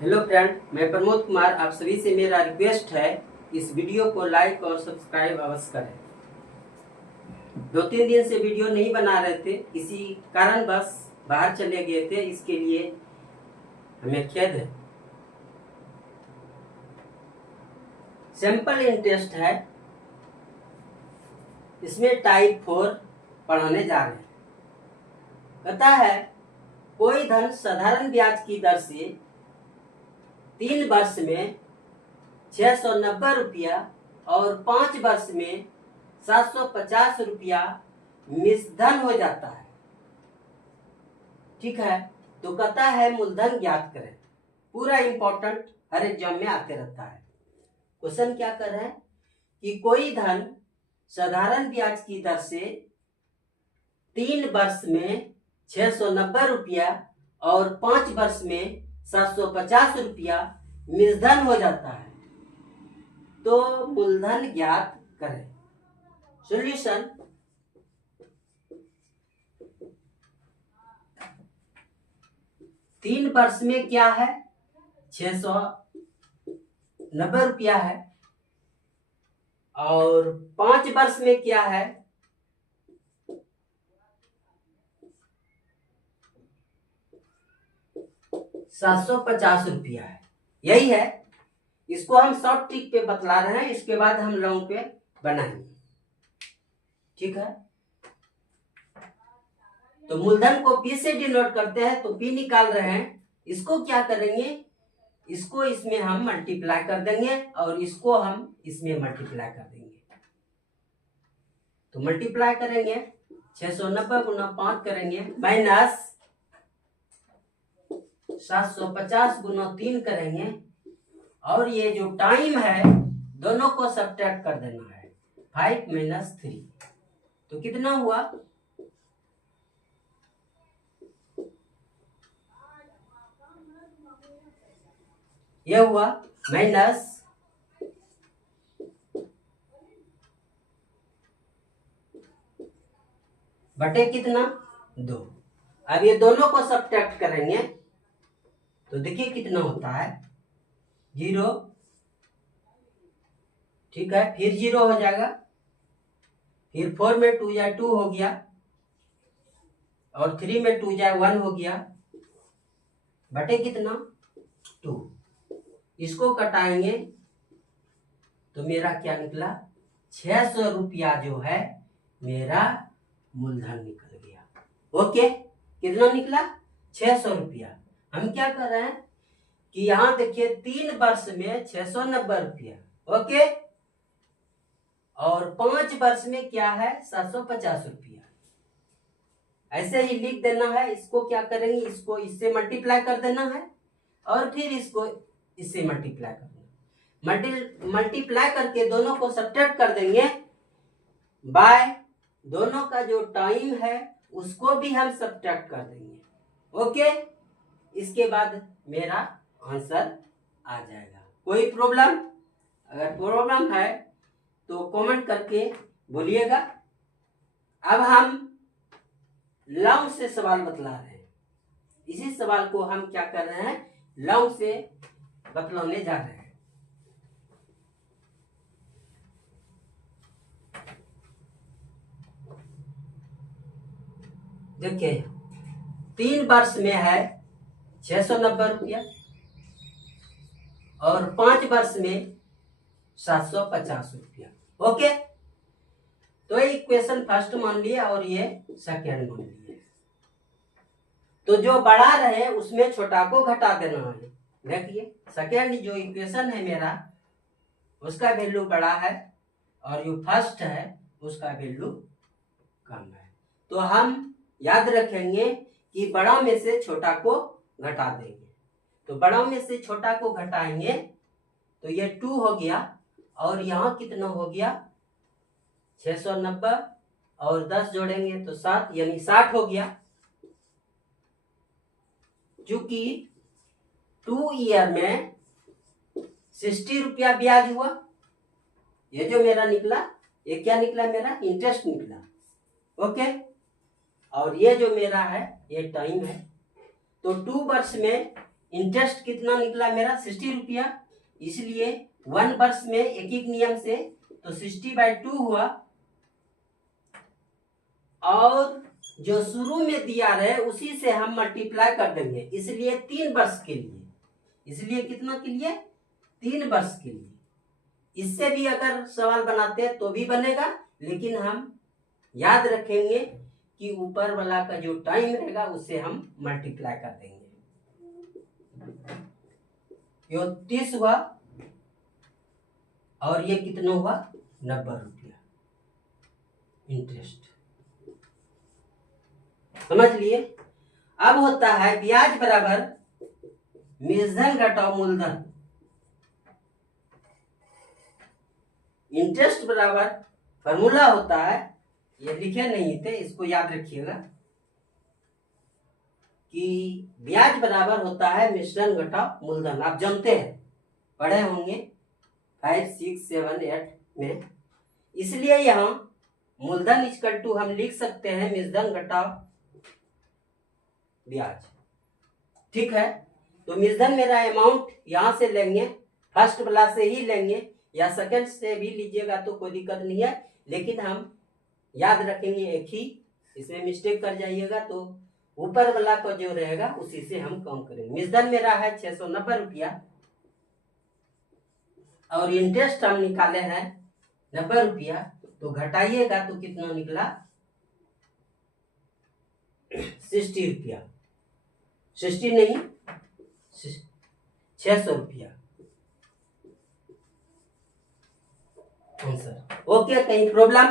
Hello friend, मैं प्रमोद कुमार। आप सभी से मेरा रिक्वेस्ट है, इस वीडियो को लाइक और सब्सक्राइब अवश्य करें। 2-3 दिन से वीडियो नहीं बना रहे थे, इसी कारण बस बाहर चले गए थे, इसके लिए हमें खेद है। सिंपल इंटरेस्ट है, इसमें टाइप 4 पढ़ाने जा रहे हैं। कहता है कोई धन साधारण ब्याज की दर से 3 वर्ष में 690 रुपया और 5 वर्ष में 750 रुपया मिश्रधन हो जाता है। ठीक है, तो कहता है मूलधन ज्ञात करें। पूरा इंपॉर्टेंट हर एग्जाम में आते रहता है। क्वेश्चन क्या कर रहे हैं कि कोई धन साधारण ब्याज की दर से 3 वर्ष में 690 रुपया और 5 वर्ष में 750 रुपया मिश्रधन हो जाता है, तो मूलधन ज्ञात करें। सॉल्यूशन: 3 वर्ष में क्या है, 690 रुपया है, और 5 वर्ष में क्या है, 750 रुपया है। यही है, इसको हम शॉर्ट ट्रिक पे बतला रहे हैं, इसके बाद हम लॉन्ग पे बनाएंगे। ठीक है, तो मूलधन को P से डिनोट करते हैं, तो P निकाल रहे हैं। इसको क्या करेंगे, इसको इसमें हम मल्टीप्लाई कर देंगे और इसको हम इसमें मल्टीप्लाई कर देंगे। तो मल्टीप्लाई करेंगे, 690 गुना 5 करेंगे, माइनस 750 गुना 3 करेंगे, और ये जो टाइम है दोनों को सब्ट्रैक्ट कर देना है। 5 माइनस 3, तो कितना हुआ, ये हुआ माइनस बटे कितना, 2। अब ये दोनों को सब्ट्रैक्ट करेंगे तो देखिए कितना होता है, 0। ठीक है, फिर 0 हो जाएगा, फिर 4 में 2 जाए 2 हो गया, और 3 में 2 जाए 1 हो गया, बटे कितना, 2। इसको कटाएंगे तो मेरा क्या निकला, 600 रुपया जो है मेरा मूलधन निकल गया। ओके, कितना निकला, 600 रुपया। हम क्या कर रहे हैं कि यहाँ देखिए 3 वर्ष में 690 रुपया, ओके, और 5 वर्ष में क्या है, 750 रुपया। ऐसे ही लिख देना है। इसको क्या करेंगे, इसको इससे मल्टीप्लाई कर देना है, और फिर इसको इससे मल्टीप्लाई कर देना। मल्टीप्लाई करके दोनों को सब्ट्रैक्ट कर देंगे बाय दोनों का जो टाइम है उसको भी हम सब्ट्रैक्ट कर देंगे। ओके, इसके बाद मेरा आंसर आ जाएगा। कोई प्रॉब्लम? अगर प्रॉब्लम है तो कमेंट करके बोलिएगा। अब हम लॉन्ग से सवाल बतला रहे हैं। इसी सवाल को हम क्या कर रहे हैं, लॉन्ग से बतलाने जा रहे हैं। देखिए 3 वर्ष में है 690 रुपया और 5 वर्ष में 750 रुपया। ओके, तो इक्वेशन फर्स्ट मान लिया और ये सेकेंड मान लिया। तो जो बड़ा रहे उसमें छोटा को घटा देना है। देखिए सेकेंड जो इक्वेशन है मेरा, उसका वैल्यू बड़ा है, और जो फर्स्ट है उसका वैल्यू कम है। तो हम याद रखेंगे कि बड़ा में से छोटा को घटा देंगे। तो बड़ा में से छोटा को घटाएंगे तो ये 2 हो गया, और यहाँ कितना हो गया, 690, और 10 जोड़ेंगे तो 7, यानी 60 हो गया। चूंकि 2 ईयर में 60 रुपया ब्याज हुआ, ये जो मेरा निकला, ये क्या निकला, मेरा इंटरेस्ट निकला। ओके, और ये जो मेरा है ये टाइम है। तो 2 वर्ष में इंटरेस्ट कितना निकला मेरा 60 रुपया, इसलिए 1 वर्ष में एक एक नियम से तो 60/2 हुआ, और जो शुरू में दिया रहे उसी से हम मल्टीप्लाई कर देंगे, इसलिए 3 वर्ष के लिए, इसलिए कितना के लिए 3 वर्ष के लिए। इससे भी अगर सवाल बनाते हैं तो भी बनेगा, लेकिन हम याद रखेंगे कि ऊपर वाला का जो टाइम रहेगा उससे हम मल्टीप्लाई कर देंगे। ये 30 हुआ और ये कितना हुआ 90 रुपया इंटरेस्ट, समझ लिए। अब होता है ब्याज बराबर मूलधन घटाओ मूलधन। इंटरेस्ट बराबर फॉर्मूला होता है, ये लिखे नहीं थे, इसको याद रखिएगा कि ब्याज बराबर होता है मिश्रण घटाओ मूलधन। आप जानते हैं, पढ़े होंगे 5, 6, 7, 8 में। इसलिए यहाँ मूलधन इक्वल टू हम लिख सकते हैं मिश्रण घटाओ ब्याज, ठीक है। तो मूलधन मेरा अमाउंट यहाँ से लेंगे, फर्स्ट वाला से ही लेंगे या सेकंड से भी लीजिएगा तो कोई दिक्कत नहीं है, लेकिन हम याद रखेंगे एक ही, इसमें मिस्टेक कर जाइएगा तो ऊपर वाला को जो रहेगा उसी से हम कम करेंगे। मूलधन मेरा है 690 रुपया और इंटरेस्ट हम निकाले हैं 90 रुपया, तो घटाइएगा तो कितना निकला 60 रुपया, 60 नहीं 600 रुपया आंसर। ओके, कहीं प्रॉब्लम?